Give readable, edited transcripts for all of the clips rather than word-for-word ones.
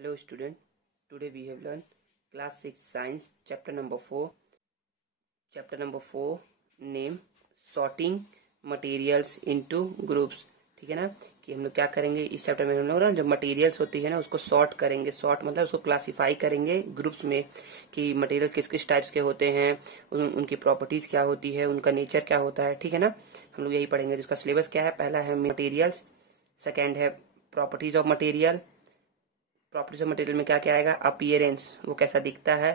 Hello student, today we have learned class 6 science chapter number 4. Chapter number 4 name sorting materials into groups. ठीक है ना कि हम लोग क्या करेंगे इस चैप्टर में हम लोग ना जो मटेरियल्स होती है ना उसको सॉर्ट करेंगे. सॉर्ट मतलब उसको क्लासिफाई करेंगे ग्रुप्स में कि मटेरियल किस किस टाइप्स के होते हैं, उनकी प्रॉपर्टीज क्या होती है, उनका नेचर क्या होता है. ठीक है ना, हम लोग यही पढ़ेंगे. जिसका सिलेबस क्या है, पहला है मटेरियल्स, सेकेंड है properties of material. Properties of material में क्या क्या आएगा, अपीयरेंस वो कैसा दिखता है,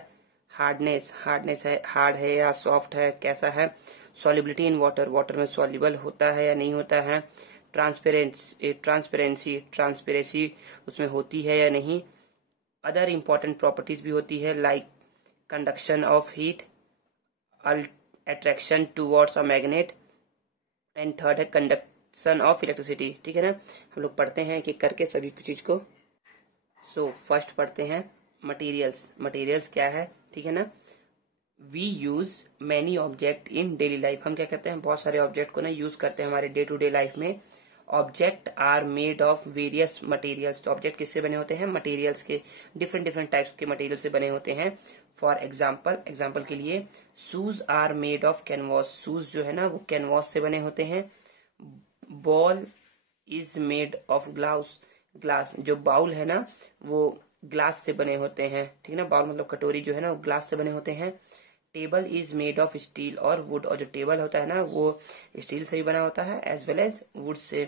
हार्डनेस हार्डनेस है हार्ड है या सॉफ्ट है कैसा है, सॉलिबिलिटी इन वाटर वाटर में सॉल्युबल होता है या नहीं होता है, ट्रांसपेरेंसी ट्रांसपेरेंसी उसमें होती है या नहीं. अदर इंपॉर्टेंट प्रॉपर्टीज भी होती है like conduction of heat, attraction towards a magnet and third है कंडक्शन ऑफ इलेक्ट्रिसिटी. ठीक है ना, हम लोग पढ़ते हैं एक एक करके सभी चीज को. सो फर्स्ट पढ़ते हैं मटेरियल्स. मटेरियल्स क्या है, ठीक है ना. We use many object in daily life. हम क्या करते हैं, बहुत सारे ऑब्जेक्ट को ना यूज करते हैं हमारे डे टू डे लाइफ में. Object are made of various materials. तो ऑब्जेक्ट किससे बने होते हैं, मटेरियल्स के, डिफरेंट डिफरेंट टाइप्स के मटेरियल से बने होते हैं. फॉर एग्जाम्पल, एग्जाम्पल के लिए shoes are made of canvas. Shoes जो है ना वो कैनवास से बने होते हैं. Bowl is made of glass. Glass जो बाउल है ना वो ग्लास से बने होते हैं. ठीक है ना, बाउल मतलब कटोरी जो है ना वो ग्लास से बने होते हैं. Table is made of steel और वुड. और जो टेबल होता है ना वो स्टील से ही बना होता है as well as would say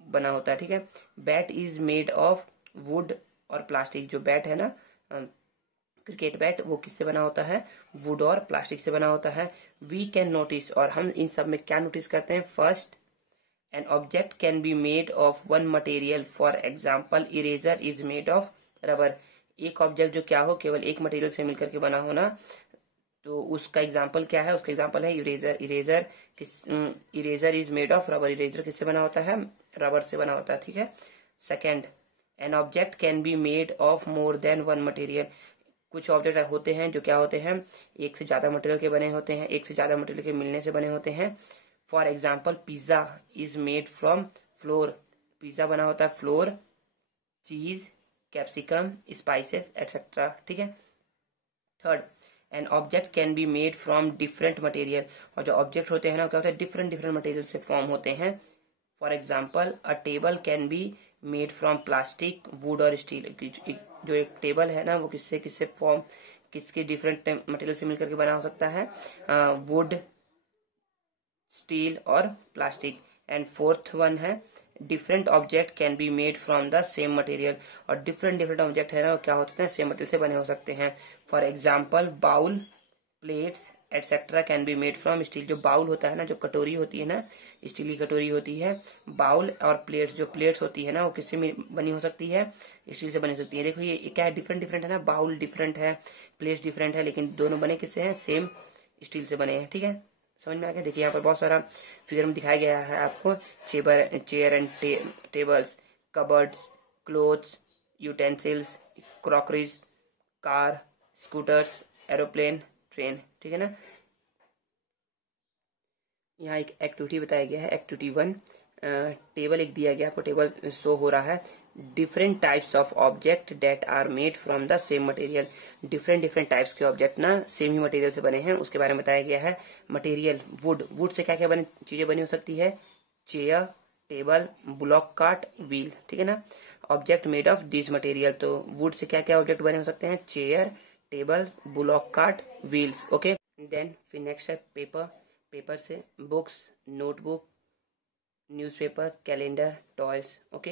बना होता है. ठीक है, bat is made of would और प्लास्टिक. जो बैट है ना क्रिकेट बैट वो किससे बना होता है, वुड और प्लास्टिक से बना होता है. वी कैन नोटिस, और हम इन सब में क्या नोटिस करते हैं, first an object can be made of one material. for example eraser is made of rubber. एक ऑब्जेक्ट जो क्या हो, केवल एक मटेरियल से मिलकर के बना हो ना, तो उसका एग्जाम्पल क्या है, उसका एग्जाम्पल है eraser. Eraser is made of rubber. Eraser किससे बना होता है, रबर से बना होता है. ठीक है. Second, an object can be made of more than one material. कुछ ऑब्जेक्ट होते हैं जो क्या होते हैं, एक से ज्यादा मटेरियल के बने होते हैं, एक से ज्यादा मटेरियल के मिलने से बने होते हैं. For example pizza is made from floor. Pizza बना होता है फ्लोर, चीज, कैप्सिकम, स्पाइसेस एटसेट्रा. ठीक है. Third, an object can be made from different material. और जो ऑब्जेक्ट होते हैं ना क्या होता है, डिफरेंट डिफरेंट मटेरियल से फॉर्म होते हैं. For example a table can be made from plastic, would और स्टील. जो एक टेबल है ना वो किससे किससे फॉर्म, किसके डिफरेंट मटेरियल से मिलकर के बना हो सकता है, वुड, स्टील और प्लास्टिक. एंड फोर्थ वन है different object can be made from the same material. और डिफरेंट डिफरेंट ऑब्जेक्ट है ना क्या होते हैं, सेम मटेरियल से बने हो सकते हैं. For example bowl, plates etcetera can be made from steel. जो बाउल होता है ना, जो कटोरी होती है ना, स्टील की कटोरी होती है. बाउल और प्लेट्स, जो प्लेट्स होती है ना वो किससे बनी हो सकती है, स्टील से बनी हो सकती है. देखो ये क्या है, डिफरेंट डिफरेंट है ना, बाउल डिफरेंट है, प्लेट्स डिफरेंट है, लेकिन दोनों बने किससे हैं, सेम स्टील से बने हैं. ठीक है, समझ में आ गया. देखिए यहाँ पर बहुत सारा फिगर में दिखाया गया है आपको. Chair and tables, cupboards, clothes, utensils, crockeries, car, scooters, aeroplane, train. ठीक है ना. यहाँ एक एक्टिविटी बताया गया है, एक्टिविटी 1. टेबल एक दिया गया आपको, टेबल शो हो रहा है. Different types of object that are made from the same material. Different different types के ऑब्जेक्ट ना सेम ही मटेरियल से बने हैं, उसके बारे में बताया गया है. मटेरियल वुड, वुड से क्या क्या चीजें बनी हो सकती है, chair, table, bullock cart, wheel. ठीक है ना. Object made of this material, तो वुड से क्या क्या ऑब्जेक्ट बने हो सकते हैं, chair, table, bullock cart, wheels. Okay. Then फिर नेक्स्ट है पेपर. पेपर से books, notebook, newspaper, calendar, toys. Okay.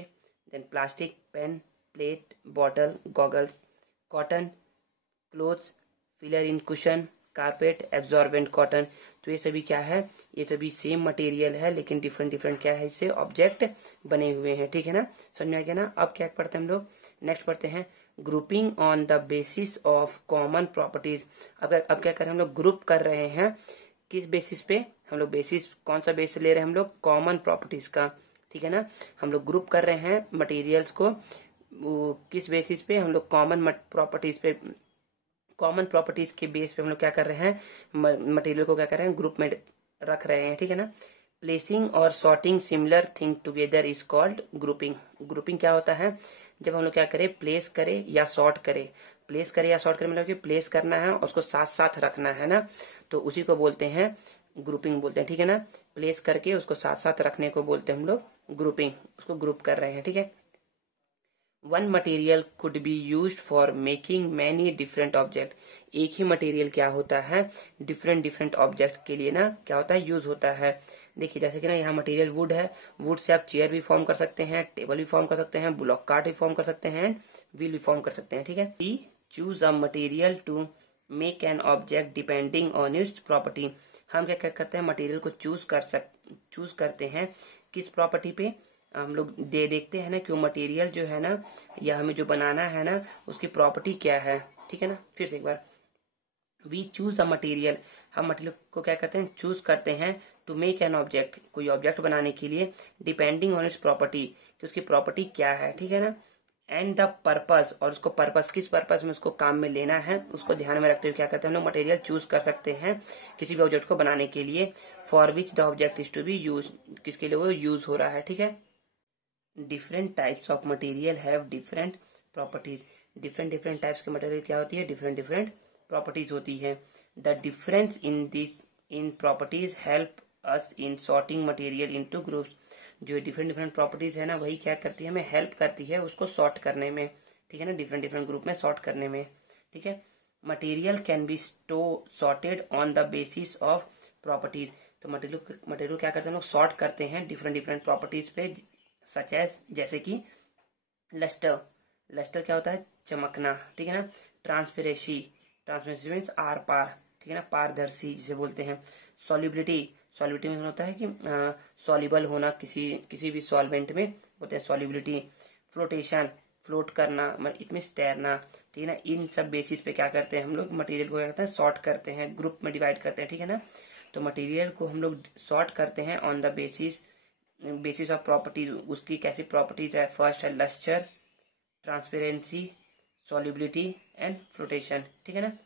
Then plastic, pen, plate, bottle, goggles. Cotton, clothes, filler in cushion, carpet, absorbent cotton. तो ये सभी क्या है, ये सभी सेम मटेरियल है लेकिन डिफरेंट डिफरेंट क्या है, इससे ऑब्जेक्ट बने हुए हैं. ठीक है ना, समझ में आ गया ना. अब क्या पढ़ते हैं हम लोग, नेक्स्ट पढ़ते हैं grouping on the basis of common properties. अब क्या कर रहे हैं हम लोग, ग्रुप कर रहे हैं. किस बेसिस पे हम लोग, बेसिस कौन सा बेसिस ले रहे हैं हम लोग, कॉमन प्रॉपर्टीज का. ठीक है ना, हम लोग ग्रुप कर रहे हैं मटेरियल्स को. किस बेसिस पे, हम लोग कॉमन प्रॉपर्टीज पे, कॉमन प्रॉपर्टीज के बेस पे हम लोग क्या कर रहे हैं, मटेरियल को क्या कर रहे हैं, ग्रुप में रख रहे हैं. ठीक है ना. प्लेसिंग और sorting similar thing together is called grouping. Grouping क्या होता है, जब हम लोग क्या करें, प्लेस करें या सॉर्ट करें। प्लेस करें या सॉर्ट करें मतलब कि प्लेस करना है और उसको साथ साथ रखना है ना, तो उसी को बोलते हैं ग्रुपिंग बोलते हैं, ठीक है ना। प्लेस करके उसको साथ साथ रखने को बोलते हैं हम लोग ग्रुपिंग, उसको ग्रुप कर रहे हैं, ठीक है। One material could be used for making many different object. एक ही मटेरियल क्या होता है, डिफरेंट डिफरेंट ऑब्जेक्ट के लिए ना क्या होता है, यूज होता है। देखिए जैसे कि ना यहाँ मटेरियल वुड है, वुड से आप चेयर भी फॉर्म कर सकते हैं, टेबल भी फॉर्म कर सकते हैं, ब्लॉक कार्ट भी फॉर्म कर सकते हैं, व्हील भी फॉर्म कर सकते हैं, ठीक है। We choose a material to make an object depending on its property. हम क्या करते हैं, मटेरियल को चूज करते हैं किस प्रॉपर्टी पे, हम लोग देखते हैं ना कि वो मटेरियल जो है ना, या हमें जो बनाना है ना, उसकी प्रॉपर्टी क्या है, ठीक है ना। फिर से एक बार, वी चूज अ मटेरियल, हम मटेरियल को क्या करते हैं, चूज करते हैं टू मेक एन ऑब्जेक्ट, कोई ऑब्जेक्ट बनाने के लिए, डिपेंडिंग ऑन इट्स प्रॉपर्टी, कि उसकी प्रॉपर्टी क्या है, ठीक है ना। एंड द पर्पस, और उसको पर्पस, किस पर्पस में उसको काम में लेना है, उसको ध्यान में रखते हुए क्या करते हैं हम लोग, मटेरियल चूज कर सकते हैं किसी भी ऑब्जेक्ट को बनाने के लिए, for which the object is to be use, किसके लिए वो यूज हो रहा है, ठीक है। Different types of material have different properties. Different different types के मटेरियल क्या होती है, डिफरेंट डिफरेंट प्रॉपर्टीज होती है। The difference in properties help us in sorting material into groups. जो डिफरेंट डिफरेंट प्रॉपर्टीज है ना, वही क्या करती है, हमें हेल्प करती है उसको सॉर्ट करने में, ठीक है ना, डिफरेंट डिफरेंट ग्रुप में सॉर्ट करने में, ठीक है। Material can be sorted on the basis of properties. तो मटेरियल क्या करते हैं हम लोग, सॉर्ट करते हैं डिफरेंट डिफरेंट प्रॉपर्टीज पे, सच एज, जैसे कि लस्टर, लस्टर क्या होता है, चमकना, ठीक है ना। ट्रांसपेरेंसी, ट्रांसपेरेंसी मीन्स आर पार, ठीक है ना, पारदर्शी जिसे बोलते हैं। सॉल्युबिलिटी, सॉल्युबिलिटी मीन्स होता है कि सॉल्युबल होना किसी भी सॉल्वेंट में, बोलते हैं सॉल्युबिलिटी। फ्लोटेशन, फ्लोट करना, मतलब इट मीन्स तैरना, ठीक है ना। इन सब बेसिस पे क्या करते हैं हम लोग, मटेरियल को क्या करते हैं, सॉर्ट करते हैं, ग्रुप में डिवाइड करते हैं, ठीक है ना। तो मटेरियल को हम लोग सॉर्ट करते हैं on the basis of properties, उसकी कैसी प्रॉपर्टीज है। फर्स्ट है lustre, transparency, solubility and flotation, ठीक है ना। तो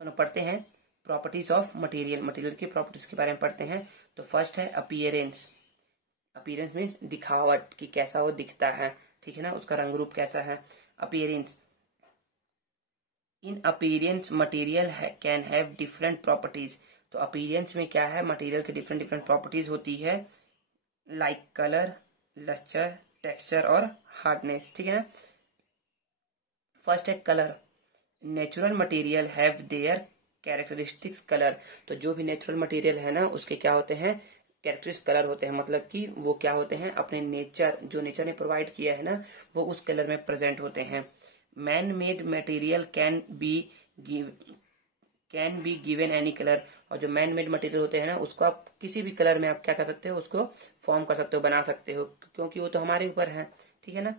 हम पढ़ते हैं प्रॉपर्टीज ऑफ मटेरियल, मटेरियल की प्रॉपर्टीज के बारे में पढ़ते हैं। तो फर्स्ट है अपीयरेंस, अपीयरेंस मीन्स दिखावट, कि कैसा वो दिखता है, ठीक है ना, उसका रंग रूप कैसा है। Appearance, in appearance material can have different properties. तो अपीयरेंस में क्या है, मटेरियल के डिफरेंट डिफरेंट प्रॉपर्टीज होती है, लाइक कलर, लस्टर, टेक्सचर और हार्डनेस, ठीक है ना। फर्स्ट है colour, natural material have their characteristics colour. तो जो भी नेचुरल मटेरियल है ना, उसके क्या होते हैं, कैरेक्टरिस्टिक कलर होते हैं, मतलब कि वो क्या होते हैं, अपने नेचर, जो नेचर ने प्रोवाइड किया है ना, वो उस कलर में प्रेजेंट होते हैं। Man made material can be given any colour. और जो मैन मेड मटेरियल होते हैं ना, उसको आप किसी भी कलर में आप क्या कर सकते हो, उसको फॉर्म कर सकते हो, बना सकते हो, क्योंकि वो तो हमारे ऊपर है, ठीक है ना।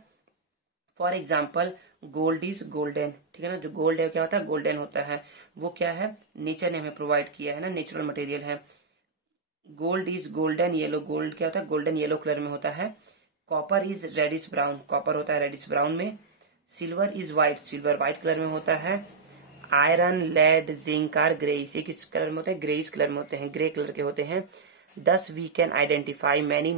For example gold is golden, ठीक है ना, जो गोल्ड है क्या होता है, गोल्डन होता है, वो क्या है, नेचर ने हमें प्रोवाइड किया है ना, नेचुरल मटेरियल है। Gold is golden yellow, gold क्या होता है, गोल्डन येलो कलर में होता है। Copper is reddish brown, copper होता है रेडिश ब्राउन में। Silver is white, silver white colour में होता है। Iron, lead, zinc are greyish, ये किस कलर में होते हैं, ग्रेइश कलर में होते हैं, ग्रे कलर के होते हैं। Thus we can identify many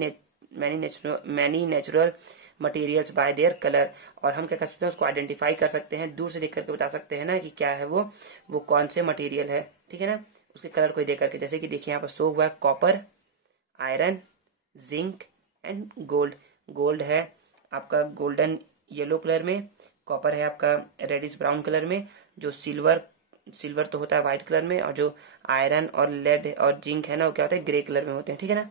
natural materials by their colour. और हम क्या कर सकते हैं, उसको आइडेंटिफाई कर सकते हैं, दूर से देख करके बता सकते हैं ना कि क्या है वो कौन से मटेरियल है, ठीक है ना, उसके कलर को देख करके। जैसे कि देखिए यहाँ पर शो हुआ है copper, iron, zinc and gold. Gold है आपका गोल्डन येलो कलर में, कॉपर है आपका रेडिश ब्राउन कलर में, जो सिल्वर तो होता है व्हाइट कलर में, और जो आयरन और लेड और जिंक है ना, वो क्या होता है, ग्रे कलर में होते हैं, ठीक है ना।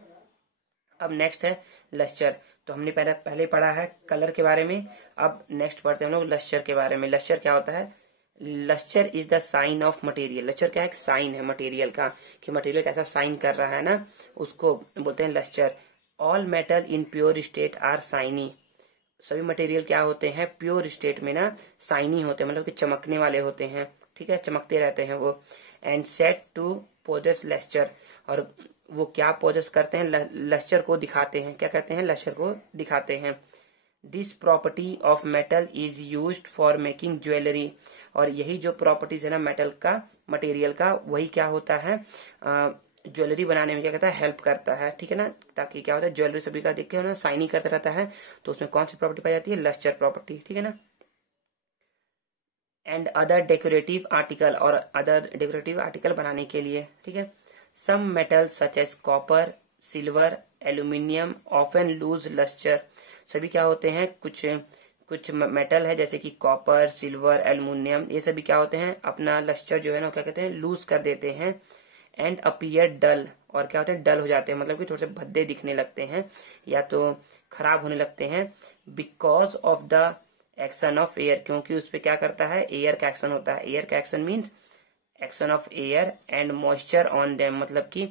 अब नेक्स्ट है लस्टर। तो हमने पहले पढ़ा है कलर के बारे में, अब नेक्स्ट पढ़ते हैं हम लोग लस्टर के बारे में। लस्टर क्या होता है, lustre is the shine of material. Lustre क्या है, एक साइन है मटेरियल का, कि मटेरियल कैसा साइन कर रहा है ना, उसको बोलते हैं lustre. All metal in pure state are shiny. सभी मटेरियल क्या होते हैं, प्योर स्टेट में ना साइनी होते हैं, मतलब कि चमकने वाले होते हैं, ठीक है, चमकते रहते हैं वो। And said to possess lustre, और वो क्या पोजेस करते हैं, लस्टर को दिखाते हैं, क्या कहते हैं, लस्टर को दिखाते हैं। This property of metal is used for making jewellery. और यही जो प्रॉपर्टीज है ना मेटल का, मटेरियल का, वही क्या होता है, ज्वेलरी बनाने में क्या कहता है, हेल्प करता है, ठीक है ना। ताकि क्या होता है, ज्वेलरी सभी का देख के ना शाइनी करता रहता है, तो उसमें कौन सी प्रॉपर्टी पाई जाती है, लस्टर प्रॉपर्टी, ठीक है ना। एंड अदर डेकोरेटिव आर्टिकल, और अदर डेकोरेटिव आर्टिकल बनाने के लिए, ठीक है। Some metals such as copper, silver, aluminium often lose lustre. सभी क्या होते हैं, कुछ मेटल है जैसे कि कॉपर, सिल्वर, एल्यूमिनियम, ये सभी क्या होते हैं, अपना लस्टर जो है ना क्या कहते हैं, लूज कर देते हैं। एंड अपीयर डल, और क्या होते हैं, डल हो जाते हैं, मतलब कि थोड़े से भद्दे दिखने लगते हैं या तो खराब होने लगते हैं। Because of the action of air, क्योंकि उस पर क्या करता है, एयर का एक्शन होता है। एयर का action means action of air and moisture on them, मतलब कि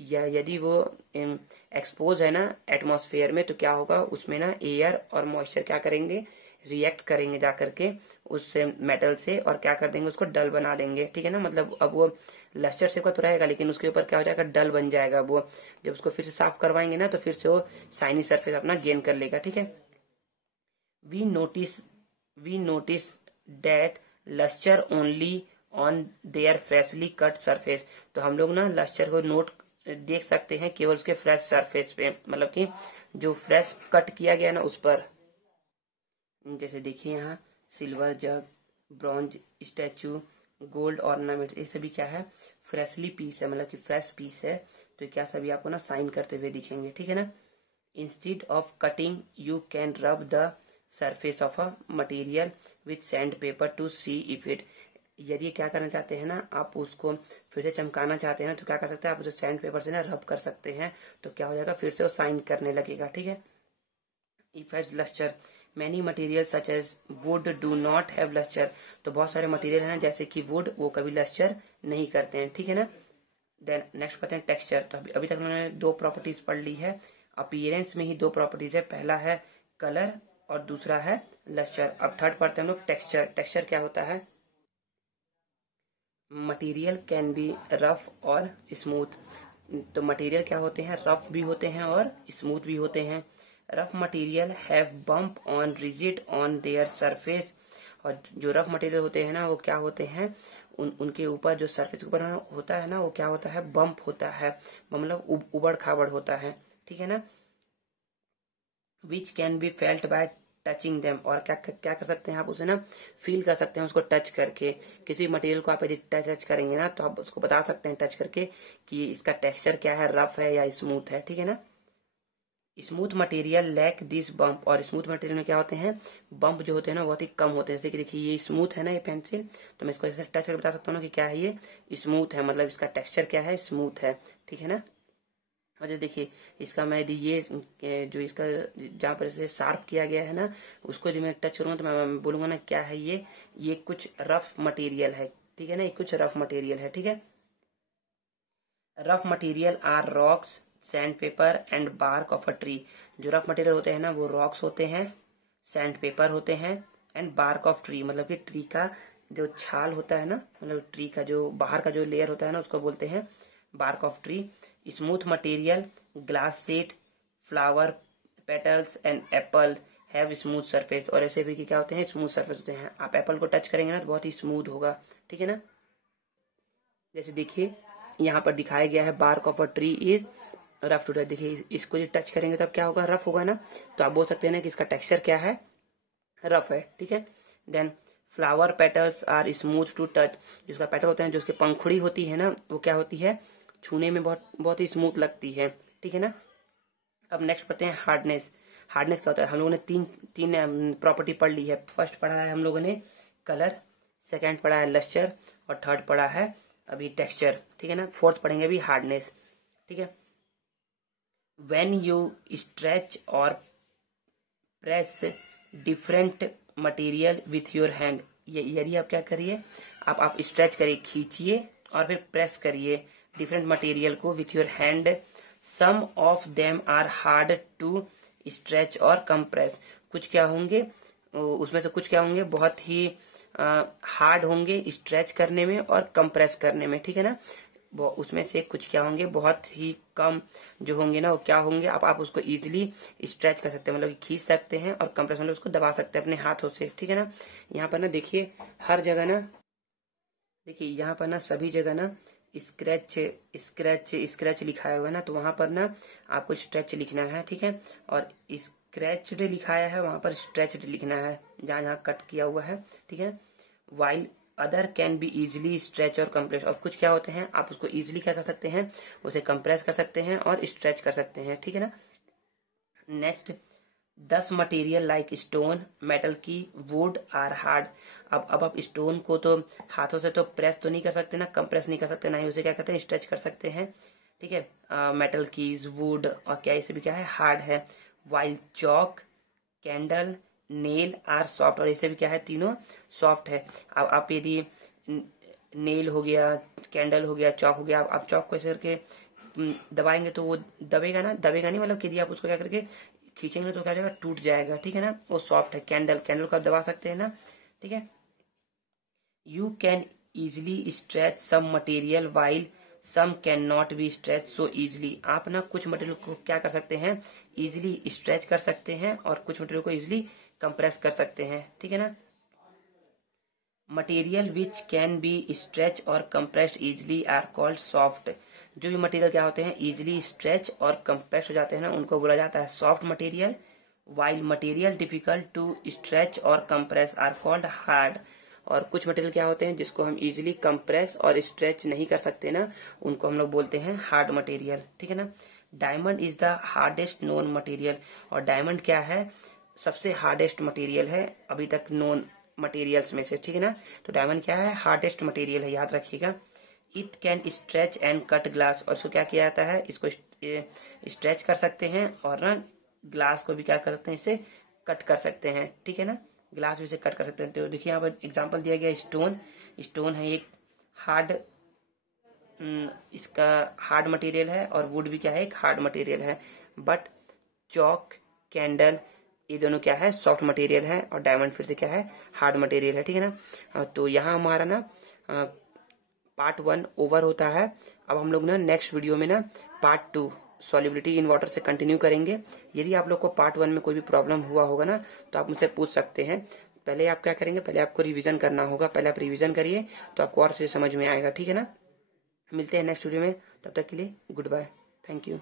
यदि वो एक्सपोज है ना एटमॉस्फेयर में, तो क्या होगा, उसमें ना एयर और मॉइस्चर क्या करेंगे, रिएक्ट करेंगे जा करके उस मेटल से, और क्या कर देंगे, उसको डल बना देंगे, ठीक है ना। मतलब अब वो लस्टर शेप का तो रहेगा, लेकिन उसके ऊपर क्या हो जाएगा, डल बन जाएगा। वो जब उसको फिर से साफ करवाएंगे ना, तो फिर से वो शाइनी सरफेस अपना गेन कर लेगा, ठीक है। We notice that lustre only on their freshly cut surface. तो हम लोग ना लस्टर को देख सकते हैं केवल उसके फ्रेश सरफेस पे, मतलब कि जो फ्रेश कट किया गया ना उस पर। जैसे देखिए यहाँ सिल्वर जग, ब्रॉन्ज स्टैचू, गोल्ड ऑर्नामेंट, ये सभी क्या है, फ्रेशली पीस है, मतलब कि फ्रेश पीस है। तो क्या सभी आपको ना साइन करते हुए दिखेंगे, ठीक है ना। Instead of cutting you can रब the surface of a material with sand paper two see if it. यदि क्या करना चाहते हैं ना, आप उसको फिर से चमकाना चाहते हैं ना, तो क्या कर सकते हैं, आप उसे सैंड पेपर से ना रब कर सकते हैं, तो क्या हो जाएगा, फिर से वो साइन करने लगेगा, ठीक है। Affects lustre, many material such as wood do not have lustre. तो बहुत सारे मटेरियल है ना जैसे कि वुड, वो कभी लस्टर नहीं करते हैं, ठीक है ना। देन नेक्स्ट पढ़ते हैं टेक्सचर। तो अभी तक उन्होंने दो प्रॉपर्टीज पढ़ ली है। अपीयरेंस में ही दो प्रॉपर्टीज है, पहला है कलर और दूसरा है लस्टर। अब थर्ड पढ़ते हैं हम लोग टेक्सचर। टेक्सचर क्या होता है, मटेरियल कैन बी रफ और स्मूथ। तो मटेरियल क्या होते हैं, रफ भी होते हैं और स्मूथ भी होते हैं। Rough material have bump on rigid on their surface. और जो रफ मटेरियल होते हैं ना, वो क्या होते हैं, उनके ऊपर जो सरफेस के ऊपर होता है ना, वो क्या होता है, बम्प होता है, मतलब उबड़ खाबड़ होता है, ठीक है ना। विच can be felt by touching them, और क्या क्या कर सकते हैं आप उसे ना फील कर सकते हैं उसको टच करके। किसी मटेरियल को आप यदि टच करेंगे ना, तो आप उसको बता सकते हैं टच करके कि इसका टेक्सचर क्या है, रफ है या स्मूथ है, ठीक है ना। Smooth material lack this bump, और स्मूथ मटेरियल में क्या होते हैं, बम्प जो होते हैं ना बहुत ही कम होते हैं। जैसे कि देखिए ये स्मूथ है ना ये पेंसिल, तो मैं इसको ऐसे टच करके बता सकता हूँ ना कि क्या है, ये स्मूथ है, मतलब इसका टेक्सचर क्या है, स्मूथ है, ठीक है ना। और जो देखिए इसका मैं यदि ये जो इसका जहाँ पर इसे शार्प किया गया है ना, उसको यदि मैं टच करूंगा तो मैं बोलूंगा ना क्या है ये कुछ रफ मटेरियल है, ठीक है ना, ये कुछ रफ मटेरियल है, ठीक है। Rough material are rocks, sand paper and bark of a tree. जो रफ मटेरियल होते हैं ना, वो रॉक्स होते हैं, सैंड पेपर होते हैं, एंड बार्क ऑफ ट्री, मतलब कि ट्री का जो छाल होता है ना, मतलब ट्री का जो बाहर का जो लेयर होता है ना, उसको बोलते हैं bark of tree. Smooth material glass seed, flower petals and apple have smooth surface. और ऐसे भी क्या होते हैं, स्मूथ सरफेस होते हैं। आप एप्पल को टच करेंगे ना तो बहुत ही स्मूथ होगा, ठीक है ना। जैसे देखिए यहाँ पर दिखाया गया है bark of a tree is rough to touch. देखिए इसको टच करेंगे तब क्या होगा, रफ होगा ना। तो आप बोल सकते हैं ना कि इसका टेक्सचर क्या है, रफ है, ठीक है। Then flower petals are smooth to touch. जिसका पेटल होता है, जो उसकी पंखुड़ी होती है ना, वो क्या होती है, छूने में बहुत बहुत ही स्मूथ लगती है, ठीक है ना। अब नेक्स्ट पढ़ते हैं हार्डनेस। हार्डनेस क्या होता है, हम लोगों ने तीन प्रॉपर्टी पढ़ ली है। फर्स्ट पढ़ा है हम लोगों ने कलर, सेकंड पढ़ा है लस्टर, और थर्ड पढ़ा है अभी टेक्सचर, ठीक है ना। फोर्थ पढ़ेंगे अभी हार्डनेस, ठीक है। व्हेन यू स्ट्रेच और press different material with your hand. यदि आप क्या करिए, आप स्ट्रेच करिए, खींचिए और फिर प्रेस करिए डिफरेंट मटेरियल को with your hand. Some of them are hard to stretch और कंप्रेस। कुछ क्या होंगे, उसमें से कुछ क्या होंगे, बहुत ही हार्ड होंगे स्ट्रेच करने में और कंप्रेस करने में, ठीक है ना। उसमें से कुछ क्या होंगे, बहुत ही कम जो होंगे ना, वो क्या होंगे, आप उसको इजीली स्ट्रेच कर सकते हैं, मतलब खींच सकते हैं, और कंप्रेस मतलब उसको दबा सकते हैं अपने हाथों से, ठीक है ना। यहाँ पर ना देखिए हर जगह ना, देखिए यहाँ पर ना सभी जगह ना स्क्रैच स्क्रैच स्क्रैच लिखाया हुआ है ना, तो वहां पर ना आपको स्ट्रेच लिखना है, ठीक है। और स्क्रैच्ड लिखाया है वहां पर स्ट्रेच्ड लिखना है, जहां जहां कट किया हुआ है, ठीक है। While other can be easily stretch और कंप्रेस, और कुछ क्या होते हैं आप उसको इजिली क्या कर सकते हैं, उसे कंप्रेस कर सकते हैं और स्ट्रेच कर सकते हैं, ठीक है ना। Next, 10 material like stone, metal की, वुड आर हार्ड। अब आप स्टोन को तो हाथों से तो प्रेस तो नहीं कर सकते ना, कंप्रेस नहीं कर सकते ना ही उसे क्या कहते हैं, स्ट्रेच कर सकते हैं, ठीक है। मेटल कीज, वुड और क्या इसे भी क्या है, हार्ड है। While chalk, candle, nail are soft, और इसे भी क्या है, तीनों सॉफ्ट है। अब आप यदि नेल हो गया, कैंडल हो गया, चौक हो गया, आप चौक को ऐसे करके दबाएंगे तो वो दबेगा ना, दबेगा नहीं, मतलब यदि आप उसको क्या करके खींचेंगे तो क्या हो जाएगा, टूट जाएगा, ठीक है ना। वो सॉफ्ट है। कैंडल, कैंडल को आप दबा सकते हैं ना, ठीक है। You can easily stretch some material while some can not be stretch so easily. आप ना कुछ मटेरियल को क्या कर सकते हैं, इजिली स्ट्रेच कर सकते हैं और कुछ मटेरियल को इजिली कंप्रेस कर सकते हैं, ठीक है ना। Material which can be stretch or compressed easily are called soft. जो भी मटेरियल क्या होते हैं, इजिली स्ट्रेच और कंप्रेस हो जाते हैं ना, उनको बोला जाता है soft material. While material difficult to stretch और कंप्रेस आर कॉल्ड हार्ड। और कुछ मटेरियल क्या होते हैं जिसको हम इजिली कंप्रेस और स्ट्रेच नहीं कर सकते ना, उनको हम लोग बोलते हैं हार्ड मटेरियल, ठीक है ना। Diamond is the hardest known material, और डायमंड क्या है, सबसे हार्डेस्ट मटेरियल है अभी तक नोन मटेरियल्स में से, ठीक है ना। तो डायमंड क्या है, हार्डेस्ट मटेरियल है, याद रखिएगा। It can stretch and cut glass, और इसको क्या किया जाता है, इसको स्ट्रेच कर सकते हैं और ना ग्लास को भी क्या कर सकते हैं, इसे कट कर सकते हैं, ठीक है ना। ग्लास भी इसे कट कर सकते हैं। तो देखिए यहाँ पर एग्जांपल दिया गया, स्टोन, स्टोन है एक हार्ड, इसका हार्ड मटेरियल है, और वुड भी क्या है, एक हार्ड मटेरियल है। बट चौक, कैंडल, ये दोनों क्या है, सॉफ्ट मटेरियल है, और डायमंड फिर से क्या है, हार्ड मटेरियल है, ठीक है ना। तो यहाँ हमारा ना पार्ट 1 ओवर होता है। अब हम लोग ना नेक्स्ट वीडियो में ना पार्ट 2 सॉल्युबिलिटी इन वाटर से कंटिन्यू करेंगे। यदि आप लोग को पार्ट 1 में कोई भी प्रॉब्लम हुआ होगा ना, तो आप मुझसे पूछ सकते हैं। पहले आप क्या करेंगे, पहले आपको रिवीजन करना होगा, पहले आप रिवीजन करिए तो आपको और से समझ में आएगा, ठीक है ना। मिलते हैं नेक्स्ट वीडियो में, तब तक के लिए गुड बाय, थैंक यू।